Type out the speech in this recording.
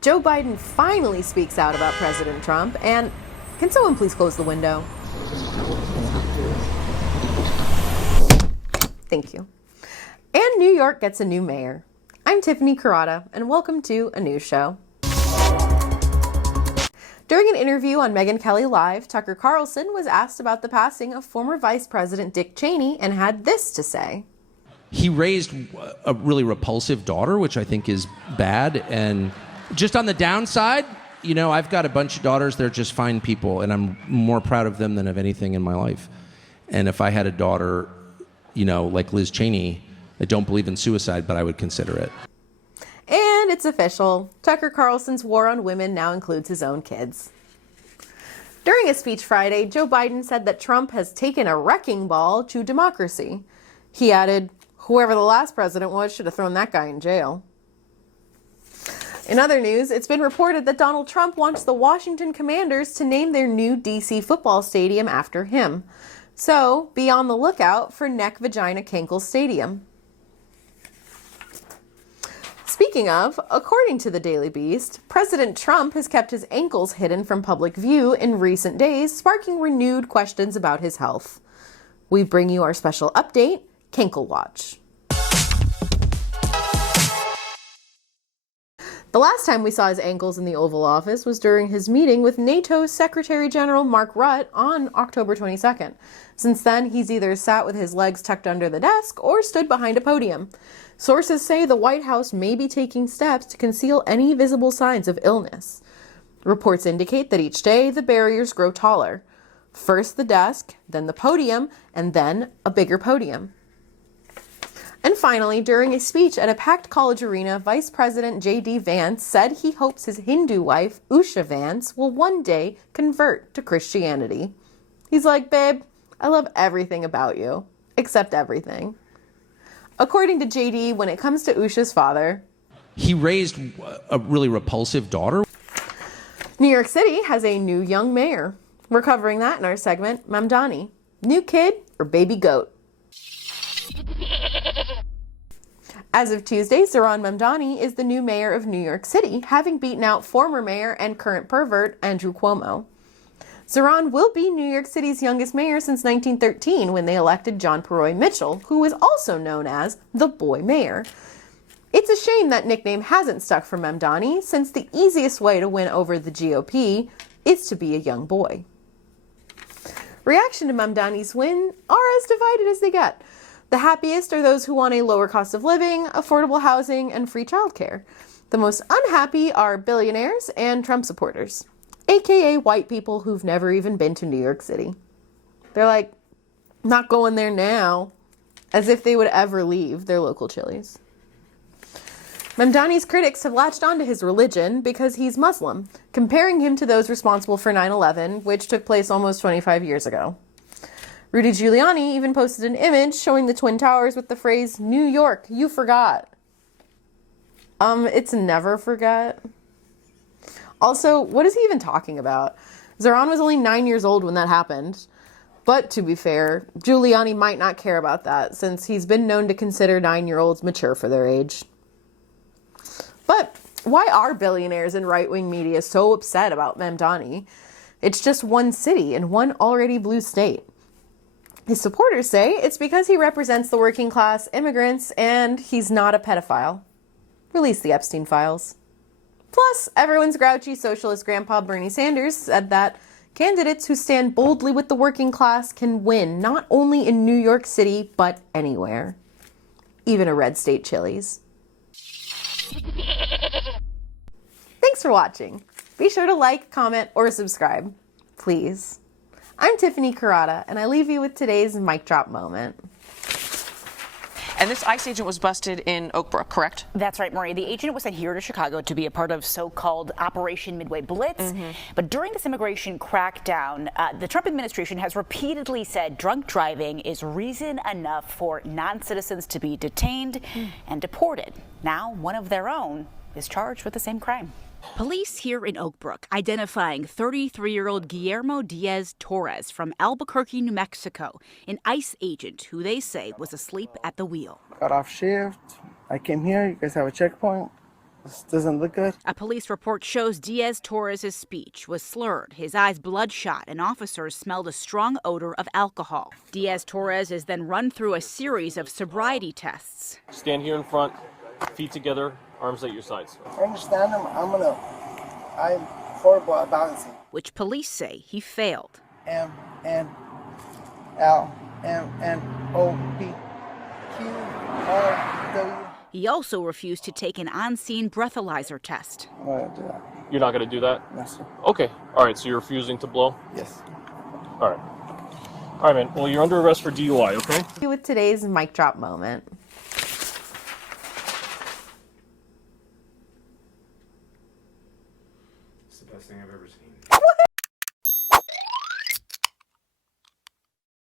Joe Biden finally speaks out about President Trump, and can someone please close the window? Thank you. And New York gets a new mayor. I'm Tiffany Corrada, and welcome to A New Show. During an interview on Megyn Kelly Live, Tucker Carlson was asked about the passing of former Vice President Dick Cheney and had this to say. He raised a really repulsive daughter, which I think is bad. And just on the downside, you know, I've got a bunch of daughters. They're just fine people, and I'm more proud of them than of anything in my life. And if I had a daughter, you know, like Liz Cheney, I don't believe in suicide, but I would consider it. And it's official. Tucker Carlson's war on women now includes his own kids. During a speech Friday, Joe Biden said that Trump has taken a wrecking ball to democracy. He added, "Whoever the last president was should have thrown that guy in jail." In other news, it's been reported that Donald Trump wants the Washington Commanders to name their new D.C. football stadium after him. So, be on the lookout for Neck Vagina Kinkle Stadium. Speaking of, according to the Daily Beast, President Trump has kept his ankles hidden from public view in recent days, sparking renewed questions about his health. We bring you our special update, Kinkle Watch. The last time we saw his ankles in the Oval Office was during his meeting with NATO's Secretary General Mark Rutte on October 22nd. Since then, he's either sat with his legs tucked under the desk or stood behind a podium. Sources say the White House may be taking steps to conceal any visible signs of illness. Reports indicate that each day the barriers grow taller. First the desk, then the podium, and then a bigger podium. And finally, during a speech at a packed college arena, Vice President J.D. Vance said he hopes his Hindu wife, Usha Vance, will one day convert to Christianity. He's like, "Babe, I love everything about you, except everything." According to J.D., when it comes to Usha's father, he raised a really repulsive daughter. New York City has a new young mayor. We're covering that in our segment, Mamdani. New kid or baby goat? As of Tuesday, Zohran Mamdani is the new mayor of New York City, having beaten out former mayor and current pervert Andrew Cuomo. Zohran will be New York City's youngest mayor since 1913, when they elected John Perroy Mitchell, who is also known as the Boy Mayor. It's a shame that nickname hasn't stuck for Mamdani, since the easiest way to win over the GOP is to be a young boy. Reaction to Mamdani's win are as divided as they get. The happiest are those who want a lower cost of living, affordable housing, and free childcare. The most unhappy are billionaires and Trump supporters, aka white people who've never even been to New York City. They're like, not going there now, as if they would ever leave their local Chili's. Mamdani's critics have latched onto his religion because he's Muslim, comparing him to those responsible for 9/11, which took place almost 25 years ago. Rudy Giuliani even posted an image showing the Twin Towers with the phrase, "New York, you forgot." It's never forget. Also, what is he even talking about? Zohran was only 9 years old when that happened. But to be fair, Giuliani might not care about that, since he's been known to consider 9-year-olds mature for their age. But why are billionaires and right-wing media so upset about Mamdani? It's just one city in one already blue state. His supporters say it's because he represents the working class, immigrants, and he's not a pedophile. Release the Epstein files. Plus, everyone's grouchy socialist grandpa Bernie Sanders said that candidates who stand boldly with the working class can win not only in New York City, but anywhere. Even a red state Chili's. Thanks for watching. Be sure to like, comment, or subscribe. Please. I'm Tiffany Corrada, and I leave you with today's mic drop moment. And this ICE agent was busted in Oak Brook, correct? That's right, Marie. The agent was sent here to Chicago to be a part of so-called Operation Midway Blitz. But during this immigration crackdown, the Trump administration has repeatedly said drunk driving is reason enough for non-citizens to be detained and deported. Now, one of their own is charged with the same crime. Police here in Oak Brook identifying 33-year-old Guillermo Diaz Torres from Albuquerque, New Mexico, an ICE agent who they say was asleep at the wheel. Got off shift. I came here. You guys have a checkpoint. This doesn't look good. A police report shows Diaz-Torres' speech was slurred, his eyes bloodshot, and officers smelled a strong odor of alcohol. Diaz-Torres is then run through a series of sobriety tests. Stand here in front, feet together, arms at your sides. I understand him. I'm horrible at balancing. Which police say he failed. M-N-L-M-O-B-Q-R-W. He also refused to take an on-scene breathalyzer test. I'm gonna do that. You're not going to do that? Yes, sir. Okay. All right, so you're refusing to blow? Yes. All right. All right, man. Well, you're under arrest for DUI, okay? With today's mic drop moment.